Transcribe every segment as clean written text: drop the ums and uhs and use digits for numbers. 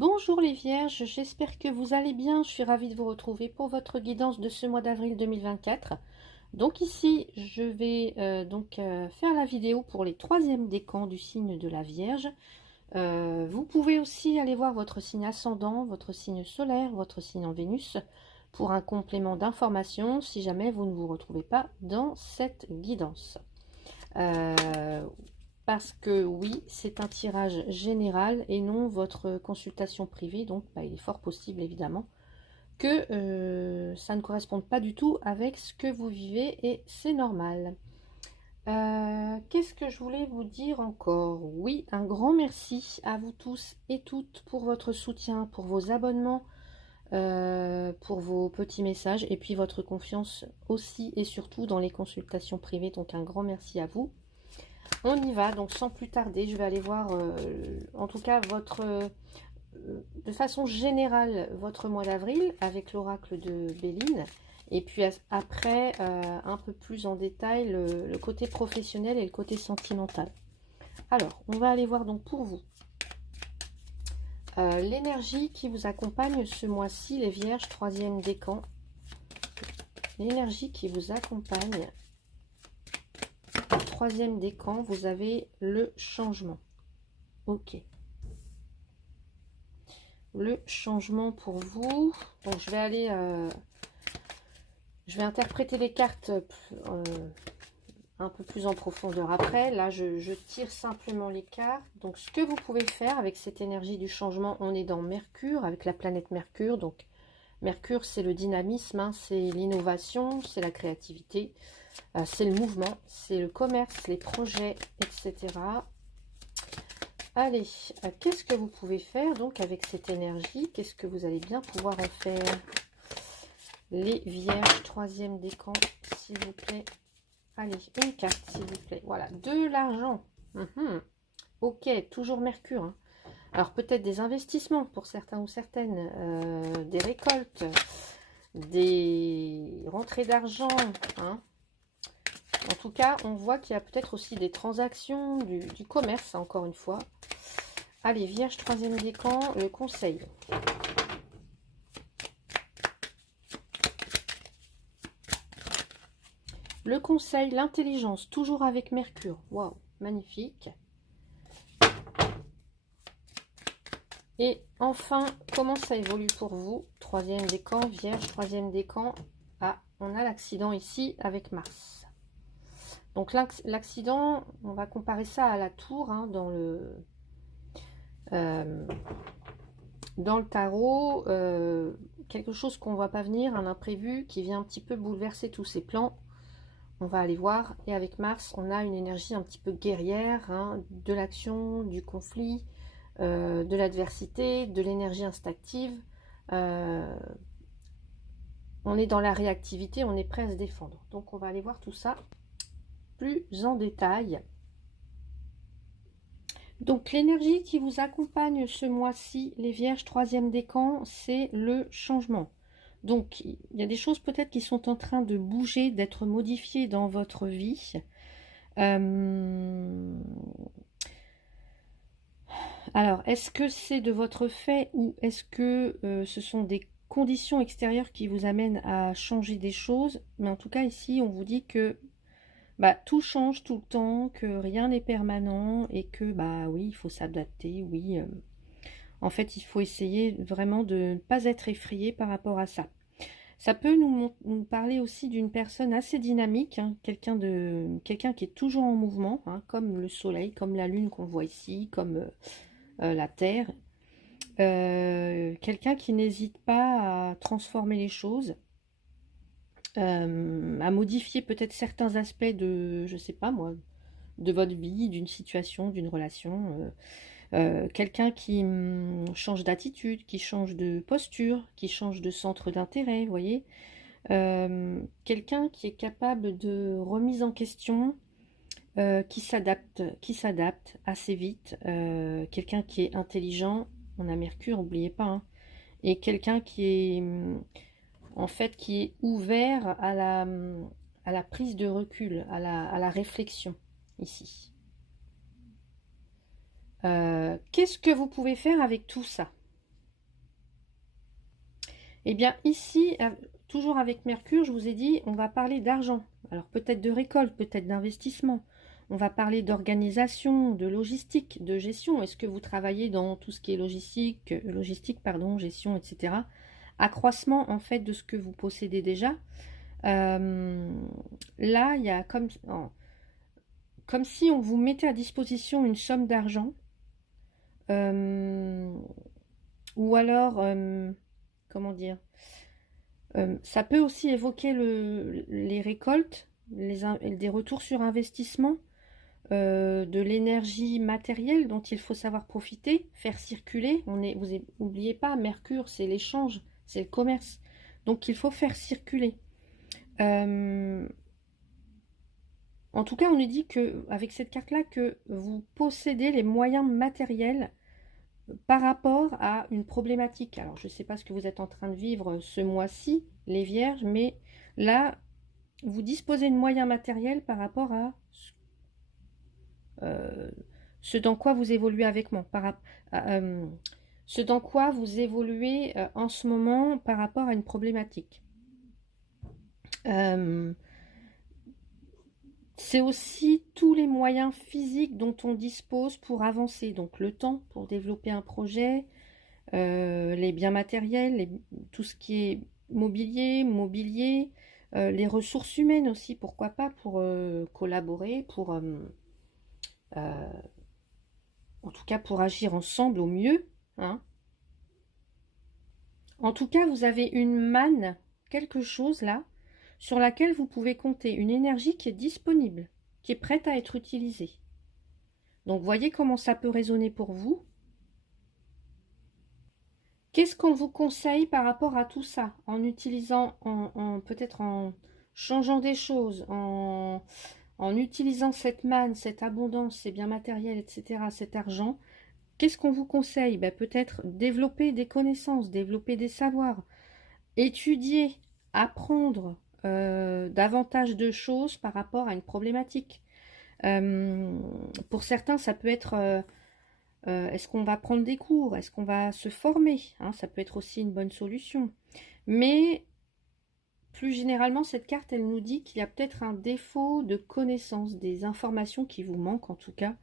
Bonjour les Vierges, j'espère que vous allez bien. Je suis ravie de vous retrouver pour votre guidance de ce mois d'avril 2024. Donc ici, je vais faire la vidéo pour les troisièmes décans du signe de la Vierge. Vous pouvez aussi aller voir votre signe ascendant, votre signe solaire, votre signe en Vénus pour un complément d'information si jamais vous ne vous retrouvez pas dans cette guidance. Parce que oui, c'est un tirage général et non votre consultation privée, donc il est fort possible évidemment que ça ne corresponde pas du tout avec ce que vous vivez et c'est normal. Qu'est-ce que je voulais vous dire encore? Oui, un grand merci à vous tous et toutes pour votre soutien, pour vos abonnements, pour vos petits messages et puis votre confiance aussi et surtout dans les consultations privées, donc un grand merci à vous. On y va, donc sans plus tarder, je vais aller voir en tout cas de façon générale votre mois d'avril avec l'oracle de Béline. Et puis après, un peu plus en détail, le côté professionnel et le côté sentimental. Alors, on va aller voir donc pour vous l'énergie qui vous accompagne ce mois-ci, les Vierges, troisième décan. L'énergie qui vous accompagne. Troisième décan, vous avez le changement. Ok. Le changement pour vous. Donc je vais aller... je vais interpréter les cartes un peu plus en profondeur après. Là, je tire simplement les cartes. Donc ce que vous pouvez faire avec cette énergie du changement, on est dans Mercure, avec la planète Mercure. Donc Mercure, c'est le dynamisme, hein, c'est l'innovation, c'est la créativité. C'est le mouvement, c'est le commerce, les projets, etc. Allez, qu'est-ce que vous pouvez faire donc avec cette énergie? Qu'est-ce que vous allez bien pouvoir en faire? Les Vierges, troisième décan, s'il vous plaît. Allez, une carte, s'il vous plaît. Voilà, de l'argent. Ok, toujours Mercure. Hein. Alors peut-être des investissements pour certains ou certaines, des récoltes, des rentrées d'argent, hein. En tout cas, on voit qu'il y a peut-être aussi des transactions, du commerce, encore une fois. Allez, Vierge, troisième décan, le conseil. Le conseil, l'intelligence, toujours avec Mercure. Waouh, magnifique. Et enfin, comment ça évolue pour vous? Troisième décan, Vierge, troisième décan. Ah, on a l'accident ici avec Mars. Donc l'accident, on va comparer ça à la tour hein, dans le tarot. Quelque chose qu'on ne voit pas venir, un imprévu qui vient un petit peu bouleverser tous ses plans. On va aller voir. Et avec Mars, on a une énergie un petit peu guerrière, hein, de l'action, du conflit, de l'adversité, de l'énergie instinctive. On est dans la réactivité, on est prêt à se défendre. Donc on va aller voir tout ça plus en détail. Donc l'énergie qui vous accompagne ce mois-ci, les Vierges, troisième décan, c'est le changement. Donc il y a des choses peut-être qui sont en train de bouger, d'être modifiées dans votre vie. Alors, est-ce que c'est de votre fait ou est-ce que ce sont des conditions extérieures qui vous amènent à changer des choses? Mais en tout cas, ici, on vous dit que tout change tout le temps, que rien n'est permanent et que, oui, il faut s'adapter, oui. En fait, il faut essayer vraiment de ne pas être effrayé par rapport à ça. Ça peut nous parler aussi d'une personne assez dynamique, hein, quelqu'un qui est toujours en mouvement, hein, comme le soleil, comme la lune qu'on voit ici, comme la terre. Quelqu'un qui n'hésite pas à transformer les choses, à modifier peut-être certains aspects de, je sais pas moi, de votre vie, d'une situation, d'une relation. Quelqu'un qui change d'attitude, qui change de posture, qui change de centre d'intérêt, vous voyez. Quelqu'un qui est capable de remise en question, qui s'adapte assez vite. Quelqu'un qui est intelligent, on a Mercure, n'oubliez pas, hein. Et quelqu'un qui est en fait qui est ouvert à la prise de recul, à la réflexion ici. Qu'est-ce que vous pouvez faire avec tout ça? Eh bien, ici, toujours avec Mercure, je vous ai dit, on va parler d'argent. Alors, peut-être de récolte, peut-être d'investissement. On va parler d'organisation, de logistique, de gestion. Est-ce que vous travaillez dans tout ce qui est logistique, pardon, gestion, etc. Accroissement, en fait, de ce que vous possédez déjà. Là, il y a comme si on vous mettait à disposition une somme d'argent. Ou alors, comment dire, ça peut aussi évoquer les récoltes, des retours sur investissement, de l'énergie matérielle dont il faut savoir profiter, faire circuler. Vous n'oubliez pas, Mercure, c'est l'échange, c'est le commerce. Donc il faut faire circuler. En tout cas, on nous dit que avec cette carte-là que vous possédez les moyens matériels par rapport à une problématique. Alors, je ne sais pas ce que vous êtes en train de vivre ce mois-ci, les Vierges, mais là, vous disposez de moyens matériels par rapport à ce dans quoi vous évoluez avec moi, ce dans quoi vous évoluez en ce moment par rapport à une problématique. C'est aussi tous les moyens physiques dont on dispose pour avancer, donc le temps pour développer un projet, les biens matériels, tout ce qui est mobilier, les ressources humaines aussi, pourquoi pas, pour collaborer, en tout cas pour agir ensemble au mieux, hein. En tout cas, vous avez une manne, quelque chose là, sur laquelle vous pouvez compter, une énergie qui est disponible, qui est prête à être utilisée. Donc, voyez comment ça peut résonner pour vous. Qu'est-ce qu'on vous conseille par rapport à tout ça, en utilisant, peut-être en changeant des choses, en utilisant cette manne, cette abondance, ces biens matériels, etc., cet argent? Qu'est-ce qu'on vous conseille? Ben, peut-être développer des connaissances, développer des savoirs, étudier, apprendre davantage de choses par rapport à une problématique. Pour certains, ça peut être est-ce qu'on va prendre des cours, est-ce qu'on va se former, hein, ça peut être aussi une bonne solution. Mais plus généralement, cette carte, elle nous dit qu'il y a peut-être un défaut de connaissance, des informations qui vous manquent en tout cas,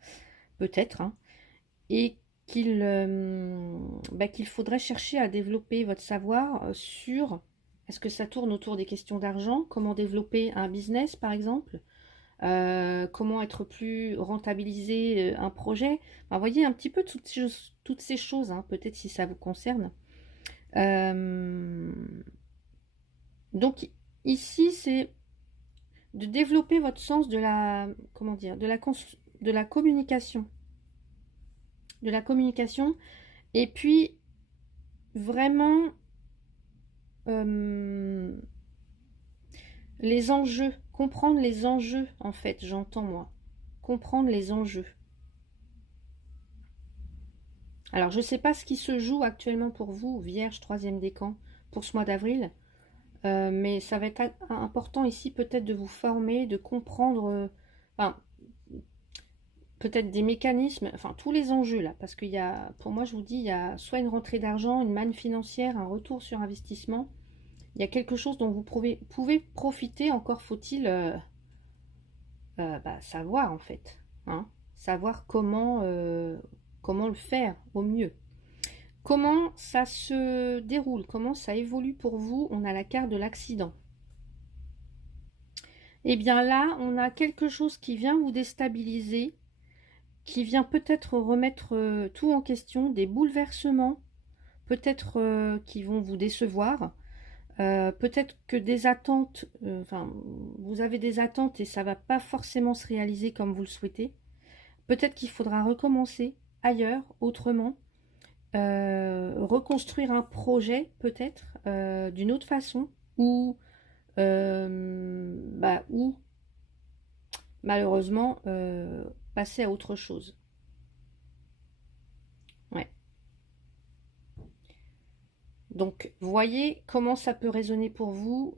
peut-être, hein, et qu'il faudrait chercher à développer votre savoir sur, est-ce que ça tourne autour des questions d'argent, comment développer un business par exemple, comment être plus rentabilisé un projet. Enfin, voyez un petit peu toutes ces choses, hein, peut-être si ça vous concerne. Donc ici, c'est de développer votre sens de la, comment dire, de la communication. De la communication. Et puis, vraiment, les enjeux. Comprendre les enjeux, en fait, j'entends moi. Comprendre les enjeux. Alors, je ne sais pas ce qui se joue actuellement pour vous, Vierge, troisième décan, pour ce mois d'avril. Mais ça va être important ici peut-être de vous former, de comprendre, enfin, peut-être des mécanismes, enfin tous les enjeux là, parce qu'il y a, pour moi je vous dis, il y a soit une rentrée d'argent, une manne financière, un retour sur investissement. Il y a quelque chose dont vous pouvez profiter, encore faut-il savoir en fait, hein, savoir comment le faire au mieux. Comment ça se déroule, comment ça évolue pour vous? On a la carte de l'accident. Et bien là, on a quelque chose qui vient vous déstabiliser, qui vient peut-être remettre tout en question, des bouleversements, peut-être qui vont vous décevoir, peut-être que des attentes, enfin, vous avez des attentes et ça va pas forcément se réaliser comme vous le souhaitez. Peut-être qu'il faudra recommencer ailleurs, autrement, reconstruire un projet peut-être d'une autre façon, ou malheureusement passer à autre chose. Ouais. Donc, voyez comment ça peut résonner pour vous.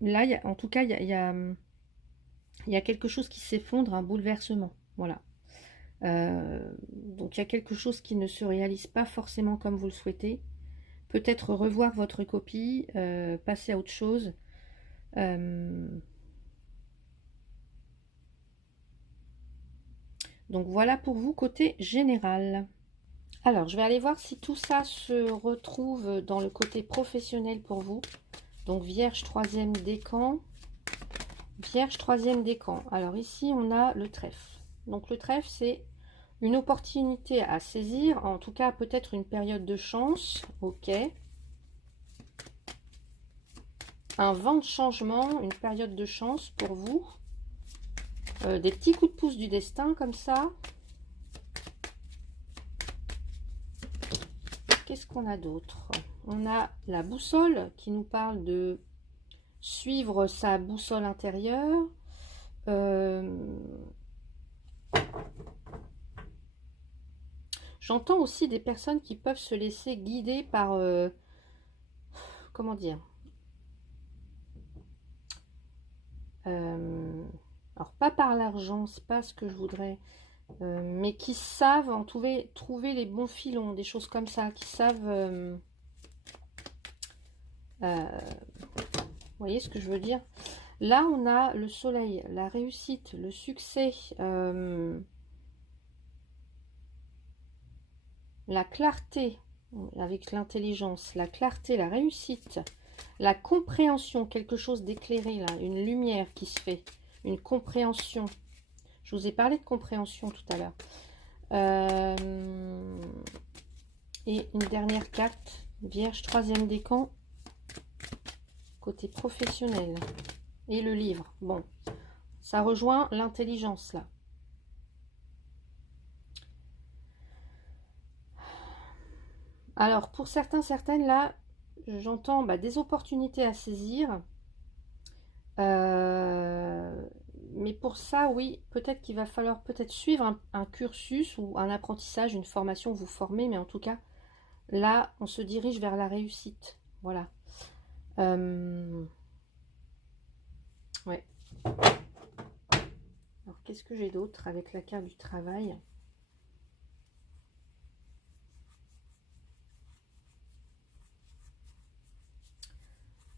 Là, en tout cas, il y a quelque chose qui s'effondre, un bouleversement. Voilà. Donc, il y a quelque chose qui ne se réalise pas forcément comme vous le souhaitez. peut-être revoir votre copie, passer à autre chose. Donc voilà pour vous côté général. Alors je vais aller voir si tout ça se retrouve dans le côté professionnel pour vous. Donc Vierge, troisième décan. Vierge, troisième décan. Alors ici on a le trèfle. Donc le trèfle, c'est une opportunité à saisir, en tout cas peut-être une période de chance. Ok. Un vent de changement, une période de chance pour vous. Des petits coups de pouce du destin comme ça. Qu'est-ce qu'on a d'autre? On a la boussole qui nous parle de suivre sa boussole intérieure. J'entends aussi des personnes qui peuvent se laisser guider par... comment dire? Alors, pas par l'argent, c'est pas ce que je voudrais... mais qui savent en trouver les bons filons, des choses comme ça, qui savent... vous voyez ce que je veux dire? Là, on a le soleil, la réussite, le succès, la clarté avec l'intelligence, la clarté, la réussite, la compréhension, quelque chose d'éclairé, là, une lumière qui se fait, une compréhension. Je vous ai parlé de compréhension tout à l'heure. Et une dernière carte, Vierge, troisième décan, côté professionnel. Et le livre, bon, ça rejoint l'intelligence là. Alors pour certains, certaines là, j'entends des opportunités à saisir. Mais pour ça, oui, peut-être qu'il va falloir peut-être suivre un cursus ou un apprentissage, une formation, vous former, mais en tout cas, là, on se dirige vers la réussite. Voilà. Ouais. Alors, qu'est-ce que j'ai d'autre avec la carte du travail?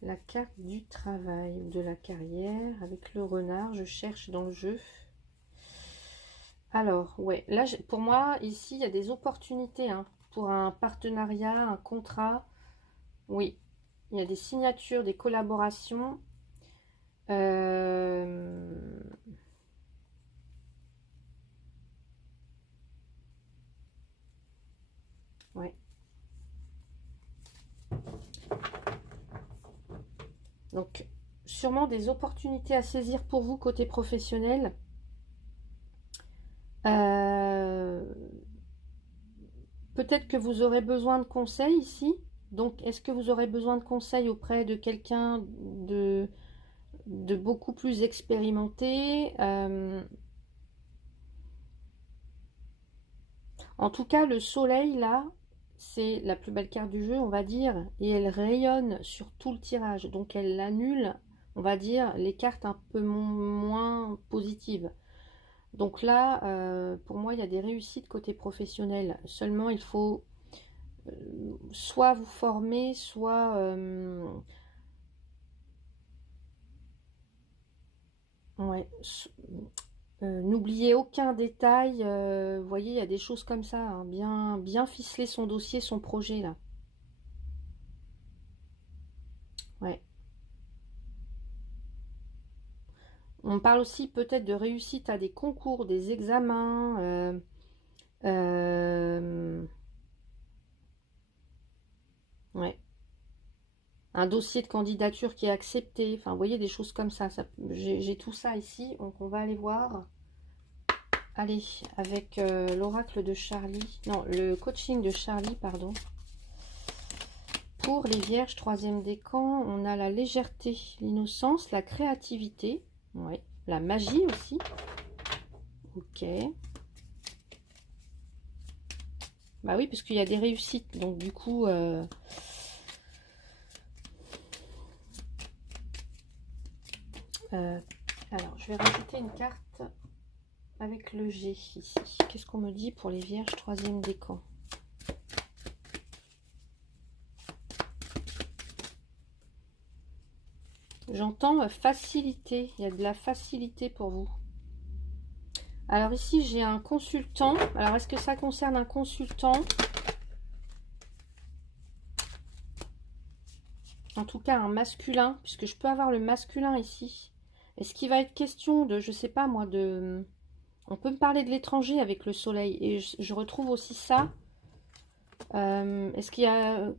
La carte du travail ou de la carrière avec le renard, je cherche dans le jeu. Alors, ouais, là, pour moi, ici, il y a des opportunités pour un partenariat, un contrat. Oui, il y a des signatures, des collaborations. Ouais. Donc, sûrement des opportunités à saisir pour vous côté professionnel. Peut-être que vous aurez besoin de conseils ici. Donc, est-ce que vous aurez besoin de conseils auprès de quelqu'un de beaucoup plus expérimenté? En tout cas, le soleil, là, c'est la plus belle carte du jeu, on va dire, et elle rayonne sur tout le tirage. Donc, elle annule, on va dire, les cartes un peu moins positives. Donc là, pour moi, il y a des réussites côté professionnel. Seulement, il faut soit vous former, soit... ouais, n'oubliez aucun détail. Vous voyez, il y a des choses comme ça. Bien ficeler son dossier, son projet, là. Ouais. On parle aussi peut-être de réussite à des concours, des examens. Ouais. Un dossier de candidature qui est accepté. Enfin, vous voyez, des choses comme ça. J'ai tout ça ici. Donc, on va aller voir. Allez, avec l'oracle de Charlie. Non, le coaching de Charlie, pardon. Pour les vierges, troisième décan, on a la légèreté, l'innocence, la créativité. Oui, la magie aussi. Ok. Bah oui, parce qu'il y a des réussites. Donc, du coup... alors, je vais rajouter une carte avec le G ici. Qu'est-ce qu'on me dit pour les vierges, troisième décan? J'entends facilité. Il y a de la facilité pour vous. Alors ici, j'ai un consultant. Alors, est-ce que ça concerne un consultant? En tout cas, un masculin, puisque je peux avoir le masculin ici. Est-ce qu'il va être question de, je sais pas moi, de... On peut me parler de l'étranger avec le soleil. Et je retrouve aussi ça. Est-ce qu'il y a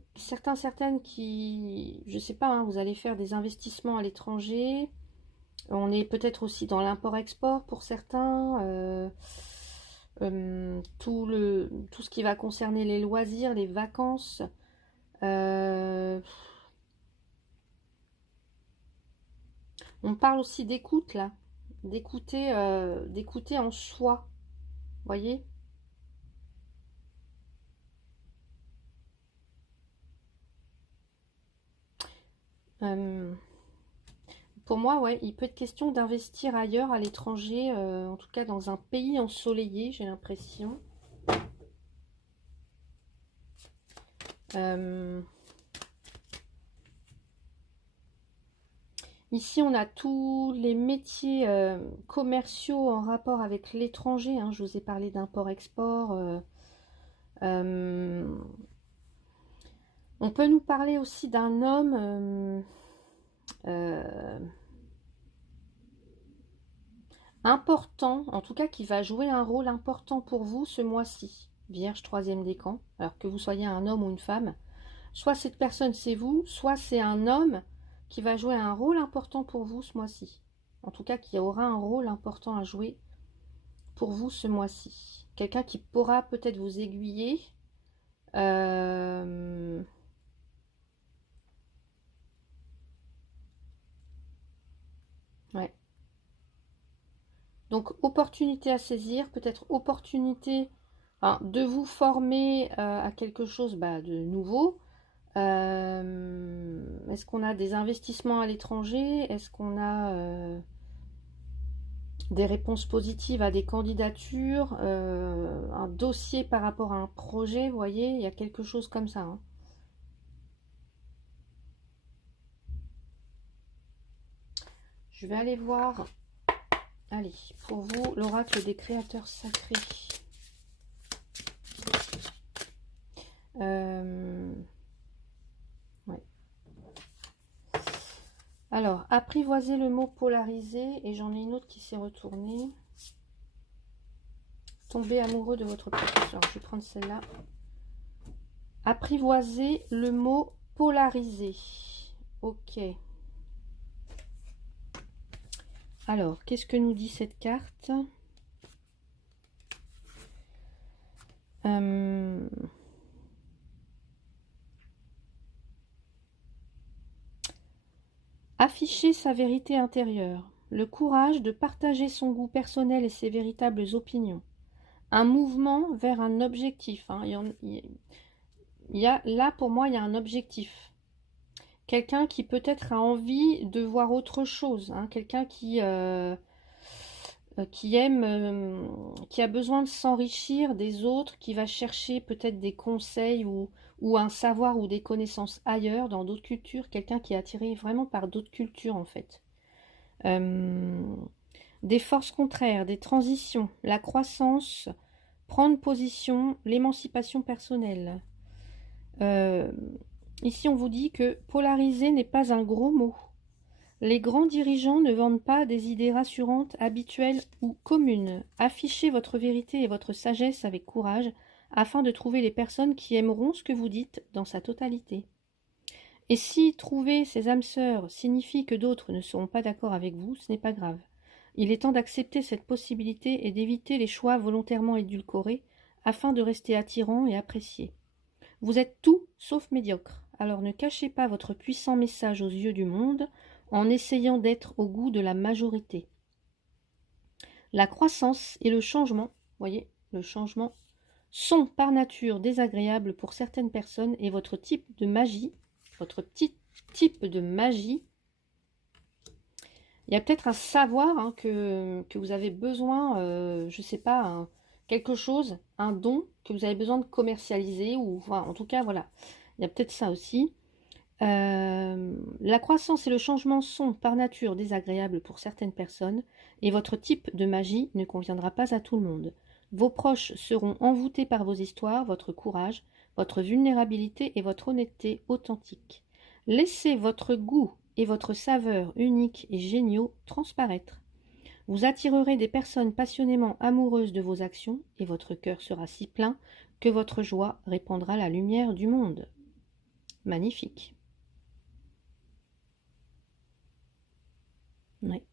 certaines qui... Je sais pas, hein, vous allez faire des investissements à l'étranger. On est peut-être aussi dans l'import-export pour certains. Tout ce qui va concerner les loisirs, les vacances. On parle aussi d'écoute là. D'écouter en soi. Voyez? Pour moi, ouais, il peut être question d'investir ailleurs, à l'étranger, en tout cas dans un pays ensoleillé, j'ai l'impression. Ici, on a tous les métiers commerciaux en rapport avec l'étranger. Hein. Je vous ai parlé d'import-export. On peut nous parler aussi d'un homme important, en tout cas qui va jouer un rôle important pour vous ce mois-ci. Vierge, troisième décan. Alors que vous soyez un homme ou une femme. Soit cette personne, c'est vous, soit c'est un homme qui va jouer un rôle important pour vous ce mois-ci. En tout cas, qui aura un rôle important à jouer pour vous ce mois-ci. Quelqu'un qui pourra peut-être vous aiguiller. Ouais. Donc, opportunité à saisir, peut-être opportunité de vous former à quelque chose de nouveau. Est-ce qu'on a des investissements à l'étranger? Est-ce qu'on a des réponses positives à des candidatures? Un dossier par rapport à un projet? Vous voyez, il y a quelque chose comme ça. Hein. Je vais aller voir. Allez, pour vous, l'oracle des créateurs sacrés. Ouais. Alors, apprivoiser le mot polarisé, et j'en ai une autre qui s'est retournée. Tomber amoureux de votre professeur. Je vais prendre celle-là. Apprivoiser le mot polarisé. Ok. Alors, qu'est-ce que nous dit cette carte? Afficher sa vérité intérieure. Le courage de partager son goût personnel et ses véritables opinions. Un mouvement vers un objectif. Hein. Là, pour moi, il y a un objectif. Quelqu'un qui peut-être a envie de voir autre chose. Hein. Quelqu'un qui aime, qui a besoin de s'enrichir des autres, qui va chercher peut-être des conseils ou un savoir ou des connaissances ailleurs, dans d'autres cultures. Quelqu'un qui est attiré vraiment par d'autres cultures, en fait. Des forces contraires, des transitions, la croissance, prendre position, l'émancipation personnelle. Ici, on vous dit que polariser n'est pas un gros mot. Les grands dirigeants ne vendent pas des idées rassurantes, habituelles ou communes. Affichez votre vérité et votre sagesse avec courage afin de trouver les personnes qui aimeront ce que vous dites dans sa totalité. Et si trouver ces âmes sœurs signifie que d'autres ne seront pas d'accord avec vous, ce n'est pas grave. Il est temps d'accepter cette possibilité et d'éviter les choix volontairement édulcorés afin de rester attirant et apprécié. Vous êtes tout sauf médiocre, alors ne cachez pas votre puissant message aux yeux du monde en essayant d'être au goût de la majorité. La croissance et le changement, voyez, le changement, sont par nature désagréables pour certaines personnes et votre type de magie, votre petit type de magie, il y a peut-être un savoir hein, que vous avez besoin, je ne sais pas, quelque chose, un don que vous avez besoin de commercialiser, ou enfin, en tout cas, voilà, il y a peut-être ça aussi. La croissance et le changement sont par nature désagréables pour certaines personnes et votre type de magie ne conviendra pas à tout le monde. Vos proches seront envoûtés par vos histoires, votre courage, votre vulnérabilité et votre honnêteté authentique. Laissez votre goût et votre saveur uniques et géniaux transparaître. Vous attirerez des personnes passionnément amoureuses de vos actions et votre cœur sera si plein que votre joie répandra la lumière du monde. Magnifique. Ouais.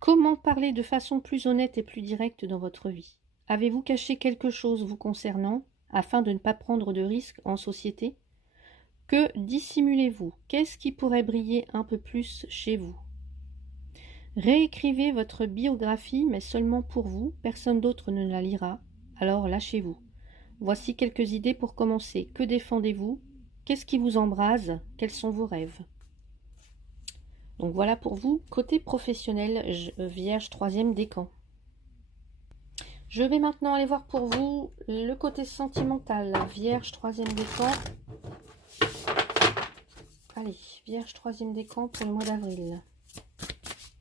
Comment parler de façon plus honnête et plus directe dans votre vie? Avez-vous caché quelque chose vous concernant afin de ne pas prendre de risques en société? Que dissimulez-vous? Qu'est-ce qui pourrait briller un peu plus chez vous? Réécrivez votre biographie, mais seulement pour vous, personne d'autre ne la lira, alors lâchez-vous. Voici quelques idées pour commencer. Que défendez-vous? Qu'est-ce qui vous embrase? Quels sont vos rêves? Donc voilà pour vous, côté professionnel, Vierge 3e décan. Je vais maintenant aller voir pour vous le côté sentimental, Vierge 3e décan. Allez, Vierge 3e décan pour le mois d'avril.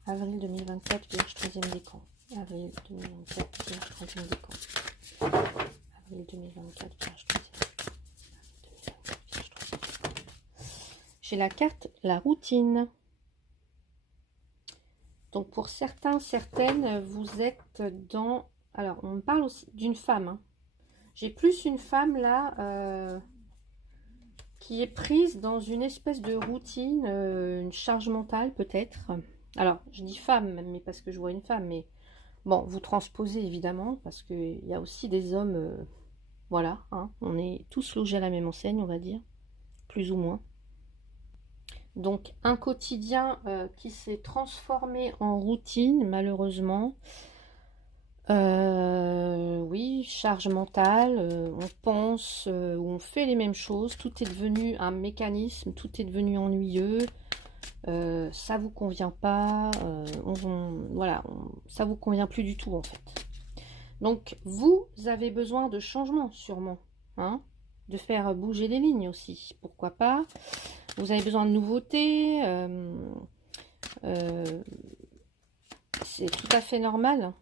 Avril 2024, Vierge 3e décan. Avril 2024, Vierge 3e décan. Avril 2024, Vierge 3e décan. Vierge 3e décan. J'ai la carte, la routine. Donc pour certains, certaines, vous êtes dans... Alors, on me parle aussi d'une femme. Hein. J'ai plus une femme là qui est prise dans une espèce de routine, une charge mentale peut-être. Alors, je dis femme, mais parce que je vois une femme, mais bon, vous transposez évidemment, parce qu'il y a aussi des hommes, voilà, hein, on est tous logés à la même enseigne, on va dire, plus ou moins. Donc, un quotidien qui s'est transformé en routine, malheureusement. Oui, charge mentale, on pense, on fait les mêmes choses, tout est devenu un mécanisme, tout est devenu ennuyeux, ça vous convient pas, voilà, ça vous convient plus du tout en fait. Donc vous avez besoin de changement sûrement, hein, de faire bouger les lignes aussi, pourquoi pas. Vous avez besoin de nouveautés, c'est tout à fait normal.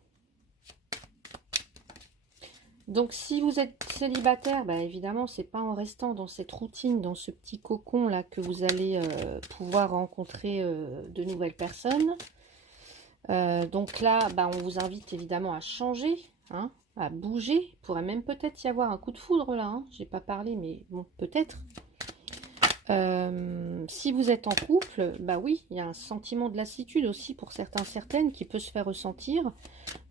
Donc si vous êtes célibataire, bah, évidemment, c'est pas en restant dans cette routine, dans ce petit cocon là que vous allez pouvoir rencontrer de nouvelles personnes. Donc là, bah, on vous invite évidemment à changer, hein, à bouger. Il pourrait même peut-être y avoir un coup de foudre là, hein. J'ai pas parlé, mais bon, peut-être. Si vous êtes en couple, bah oui, il y a un sentiment de lassitude aussi pour certains, certaines qui peut se faire ressentir.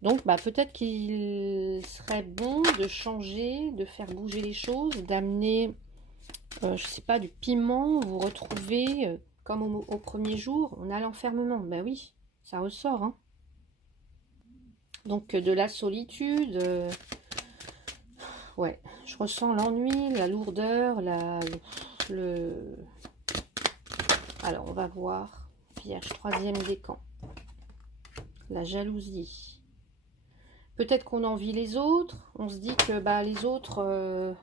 Donc bah, peut-être qu'il serait bon de changer, de faire bouger les choses, d'amener, je sais pas, du piment, vous retrouver comme au premier jour, on a l'enfermement. Bah oui, ça ressort. Hein. Donc de la solitude, ouais, je ressens l'ennui, la lourdeur, alors, on va voir. Vierge 3e décan. La jalousie. Peut-être qu'on envie les autres. On se dit que bah, les autres,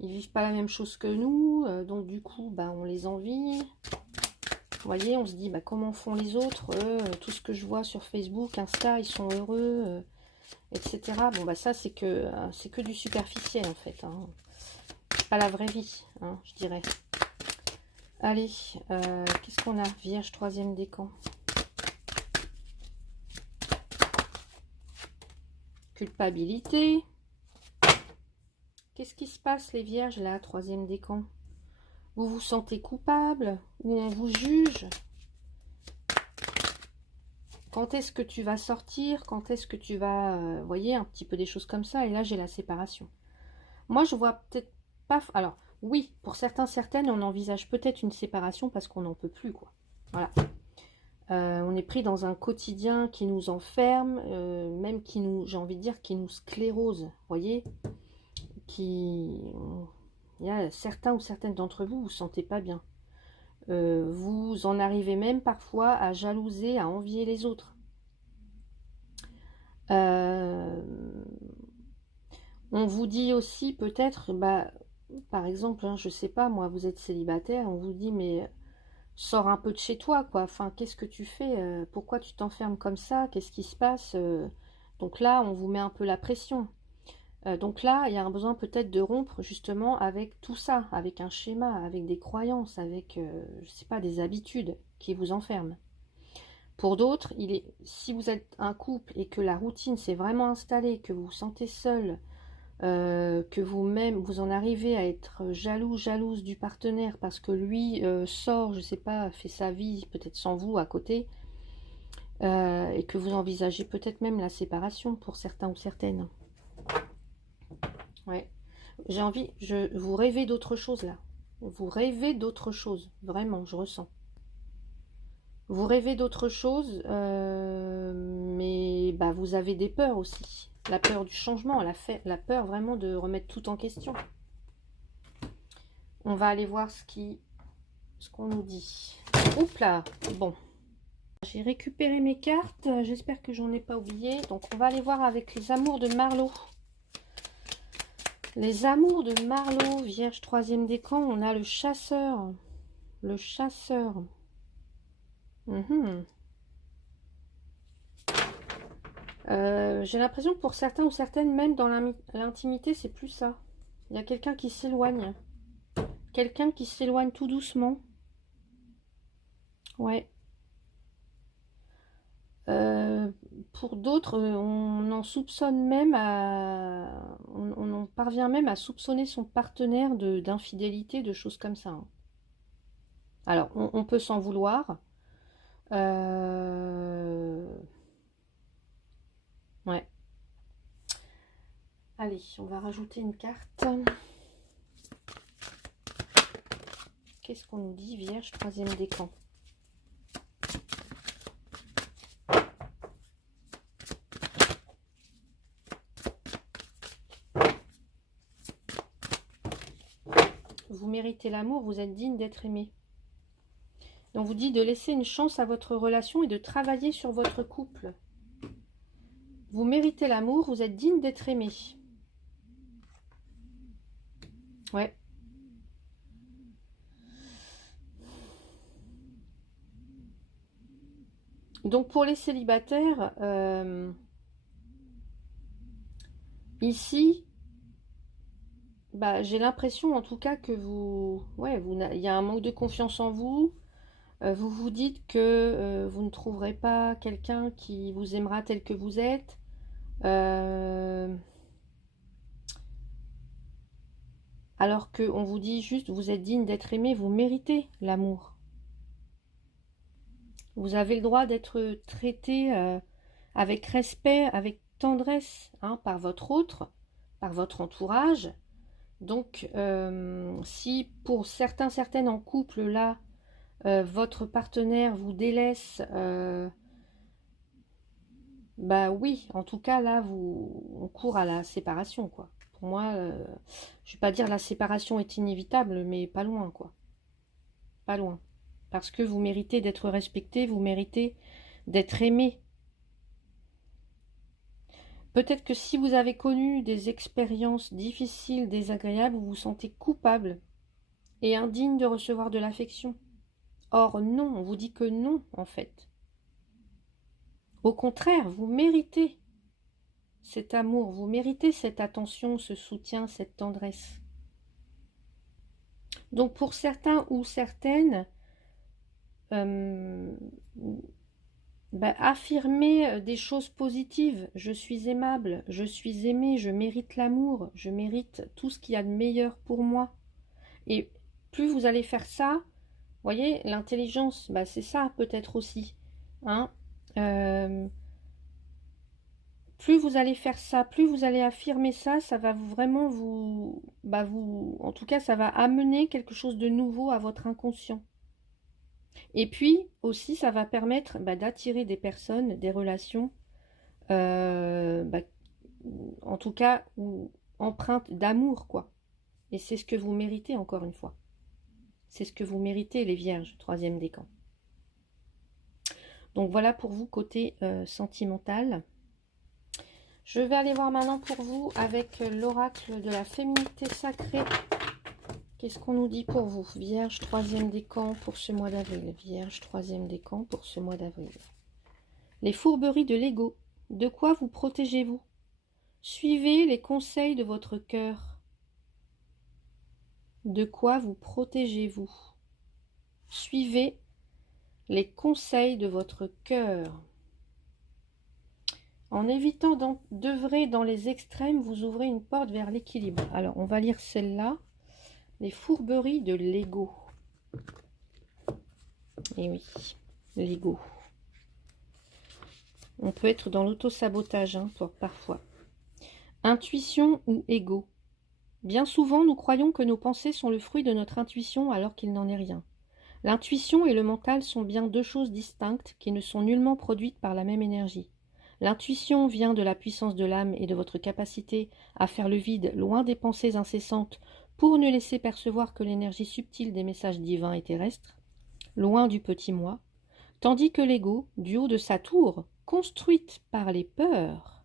ils vivent pas la même chose que nous. Donc, du coup, bah, on les envie. Vous voyez, on se dit, bah, comment font les autres? Tout ce que je vois sur Facebook, Insta, ils sont heureux, etc. Bon, bah, ça, c'est que du superficiel, en fait. Hein. Pas la vraie vie, hein, je dirais. Allez, qu'est-ce qu'on a? Vierge 3e décan. Culpabilité. Qu'est-ce qui se passe les vierges là, 3e décan? Vous vous sentez coupable? Ou on vous juge? Quand est-ce que tu vas sortir? Quand est-ce que tu vas... voyez, un petit peu des choses comme ça. Et là, j'ai la séparation. Moi, je vois peut-être pas... Alors, oui, pour certains, certaines, on envisage peut-être une séparation parce qu'on n'en peut plus, quoi. Voilà. On est pris dans un quotidien qui nous enferme, même qui nous, j'ai envie de dire, qui nous sclérose, voyez, il y a certains ou certaines d'entre vous, vous ne sentez pas bien. Vous en arrivez même parfois à jalouser, à envier les autres. On vous dit aussi peut-être, bah, par exemple, hein, je sais pas, moi, vous êtes célibataire, on vous dit, mais sors un peu de chez toi, quoi. Enfin, qu'est-ce que tu fais? Pourquoi tu t'enfermes comme ça? Qu'est-ce qui se passe? Donc là, on vous met un peu la pression. Donc là, il y a un besoin peut-être de rompre justement avec tout ça, avec un schéma, avec des croyances, avec, je sais pas, des habitudes qui vous enferment. Pour d'autres, si vous êtes un couple et que la routine s'est vraiment installée, que vous vous sentez seul, que vous-même, vous en arrivez à être jaloux, jalouse du partenaire parce que lui sort, je sais pas, fait sa vie peut-être sans vous à côté, et que vous envisagez peut-être même la séparation pour certains ou certaines. Ouais. J'ai envie, vous rêvez d'autre chose là. Vous rêvez d'autre chose, vraiment, je ressens. Vous rêvez d'autre chose, mais bah, vous avez des peurs aussi. La peur du changement, la peur vraiment de remettre tout en question. On va aller voir ce qu'on nous dit. Oups là, bon. J'ai récupéré mes cartes, j'espère que j'en ai pas oublié. Donc on va aller voir avec les amours de Marlo. Les amours de Marlo, Vierge troisième décan, on a le chasseur. Le chasseur. J'ai l'impression que pour certains ou certaines, même dans l'intimité, c'est plus ça. Il y a quelqu'un qui s'éloigne. Quelqu'un qui s'éloigne tout doucement. Ouais. Pour d'autres, on en soupçonne même on en parvient même à soupçonner son partenaire d'infidélité, de choses comme ça, hein. Alors, on peut s'en vouloir. Ouais. Allez, on va rajouter une carte. Qu'est-ce qu'on nous dit, Vierge, troisième décan? Vous méritez l'amour, vous êtes digne d'être aimé. Donc, vous dit de laisser une chance à votre relation et de travailler sur votre couple. Vous méritez l'amour, vous êtes digne d'être aimé. Ouais. Donc pour les célibataires, ici, bah, j'ai l'impression en tout cas que il y a un manque de confiance en vous. Vous vous dites que vous ne trouverez pas quelqu'un qui vous aimera tel que vous êtes. Alors qu'on vous dit juste, vous êtes digne d'être aimé, vous méritez l'amour. Vous avez le droit d'être traité avec respect, avec tendresse, hein, par votre autre, par votre entourage. Donc, si pour certains, certaines en couple, là, votre partenaire vous délaisse, bah oui, en tout cas, là, on court à la séparation, quoi. Pour moi, je vais pas dire la séparation est inévitable, mais pas loin, quoi. Pas loin. Parce que vous méritez d'être respecté, vous méritez d'être aimé. Peut-être que si vous avez connu des expériences difficiles, désagréables, vous vous sentez coupable et indigne de recevoir de l'affection. Or non, on vous dit que non, en fait. Au contraire, vous méritez cet amour, vous méritez cette attention, ce soutien, cette tendresse. Donc pour certains ou certaines, affirmer des choses positives. Je suis aimable, je suis aimée, je mérite l'amour, je mérite tout ce qu'il y a de meilleur pour moi. Et plus vous allez faire ça, voyez, l'intelligence, bah, c'est ça peut-être aussi, hein. Plus vous allez faire ça, plus vous allez affirmer ça, ça va vraiment en tout cas, ça va amener quelque chose de nouveau à votre inconscient. Et puis aussi, ça va permettre d'attirer des personnes, des relations, bah, en tout cas, empreintes d'amour, quoi. Et c'est ce que vous méritez, encore une fois. C'est ce que vous méritez, les vierges, troisième décan. Donc voilà pour vous, côté sentimental. Je vais aller voir maintenant pour vous avec l'oracle de la féminité sacrée. Qu'est-ce qu'on nous dit pour vous? Vierge, troisième décan pour ce mois d'avril. Vierge, troisième décan pour ce mois d'avril. Les fourberies de l'ego. De quoi vous protégez-vous? Suivez les conseils de votre cœur. De quoi vous protégez-vous? Suivez les conseils de votre cœur. En évitant d'œuvrer dans les extrêmes, vous ouvrez une porte vers l'équilibre. Alors, on va lire celle-là. Les fourberies de l'ego. Et oui, l'ego. On peut être dans l'auto-sabotage, hein, parfois. Intuition ou ego. Bien souvent, nous croyons que nos pensées sont le fruit de notre intuition alors qu'il n'en est rien. L'intuition et le mental sont bien deux choses distinctes qui ne sont nullement produites par la même énergie. L'intuition vient de la puissance de l'âme et de votre capacité à faire le vide loin des pensées incessantes pour ne laisser percevoir que l'énergie subtile des messages divins et terrestres, loin du petit moi, tandis que l'ego, du haut de sa tour, construite par les peurs,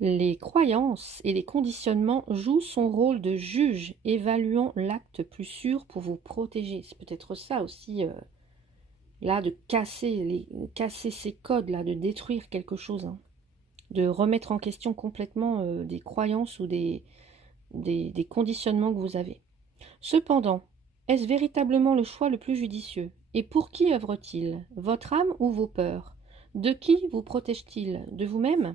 les croyances et les conditionnements, joue son rôle de juge, évaluant l'acte plus sûr pour vous protéger. C'est peut-être ça aussi, là, de casser ces codes-là, de détruire quelque chose, hein, de remettre en question complètement des croyances ou des conditionnements que vous avez. Cependant, est-ce véritablement le choix le plus judicieux? Et pour qui œuvre-t-il? Votre âme ou vos peurs? De qui vous protège-t-il? De vous-même?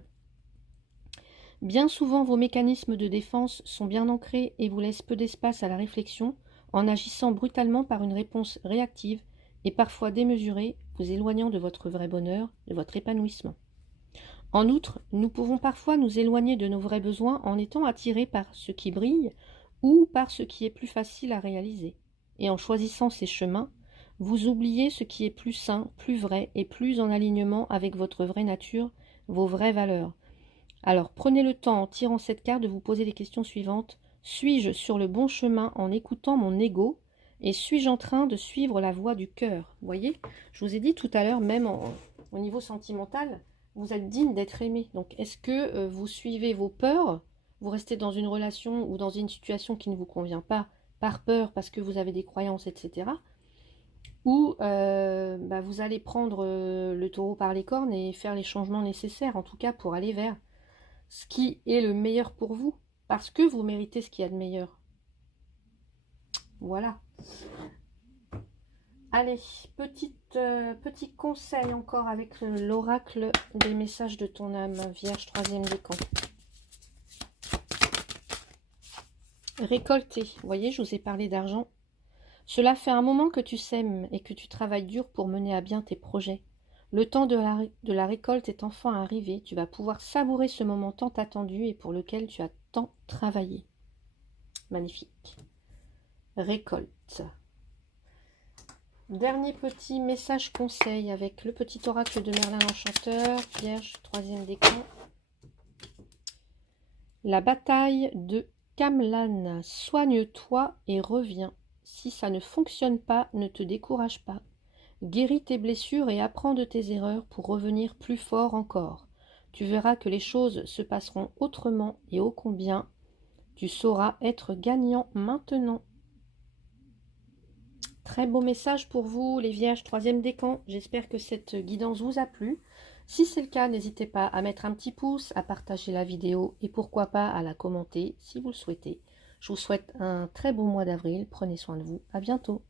Bien souvent, vos mécanismes de défense sont bien ancrés et vous laissent peu d'espace à la réflexion en agissant brutalement par une réponse réactive et parfois démesurée, vous éloignant de votre vrai bonheur, de votre épanouissement. En outre, nous pouvons parfois nous éloigner de nos vrais besoins en étant attirés par ce qui brille ou par ce qui est plus facile à réaliser. Et en choisissant ces chemins, vous oubliez ce qui est plus sain, plus vrai et plus en alignement avec votre vraie nature, vos vraies valeurs. Alors prenez le temps en tirant cette carte de vous poser les questions suivantes. Suis-je sur le bon chemin en écoutant mon ego? Et suis-je en train de suivre la voie du cœur? Vous voyez, je vous ai dit tout à l'heure, même au niveau sentimental, vous êtes digne d'être aimé. Donc est-ce que vous suivez vos peurs? Vous restez dans une relation ou dans une situation qui ne vous convient pas par peur, parce que vous avez des croyances, etc. Ou vous allez prendre le taureau par les cornes et faire les changements nécessaires, en tout cas pour aller vers ce qui est le meilleur pour vous, parce que vous méritez ce qu'il y a de meilleur. Voilà. Allez, petit conseil encore avec l'oracle des messages de ton âme, Vierge, troisième décan. Récolter. Vous voyez, je vous ai parlé d'argent. Cela fait un moment que tu sèmes et que tu travailles dur pour mener à bien tes projets. Le temps de la récolte est enfin arrivé. Tu vas pouvoir savourer ce moment tant attendu et pour lequel tu as tant travaillé. Magnifique. Récolte. Dernier petit message conseil avec le petit oracle de Merlin l'Enchanteur, Vierge, troisième décan. La bataille de Camlan. Soigne-toi et reviens. Si ça ne fonctionne pas, ne te décourage pas. Guéris tes blessures et apprends de tes erreurs pour revenir plus fort encore. Tu verras que les choses se passeront autrement et ô combien tu sauras être gagnant maintenant. Très beau message pour vous, les Vierges, troisième décan. J'espère que cette guidance vous a plu. Si c'est le cas, n'hésitez pas à mettre un petit pouce, à partager la vidéo et pourquoi pas à la commenter si vous le souhaitez. Je vous souhaite un très beau mois d'avril. Prenez soin de vous. À bientôt.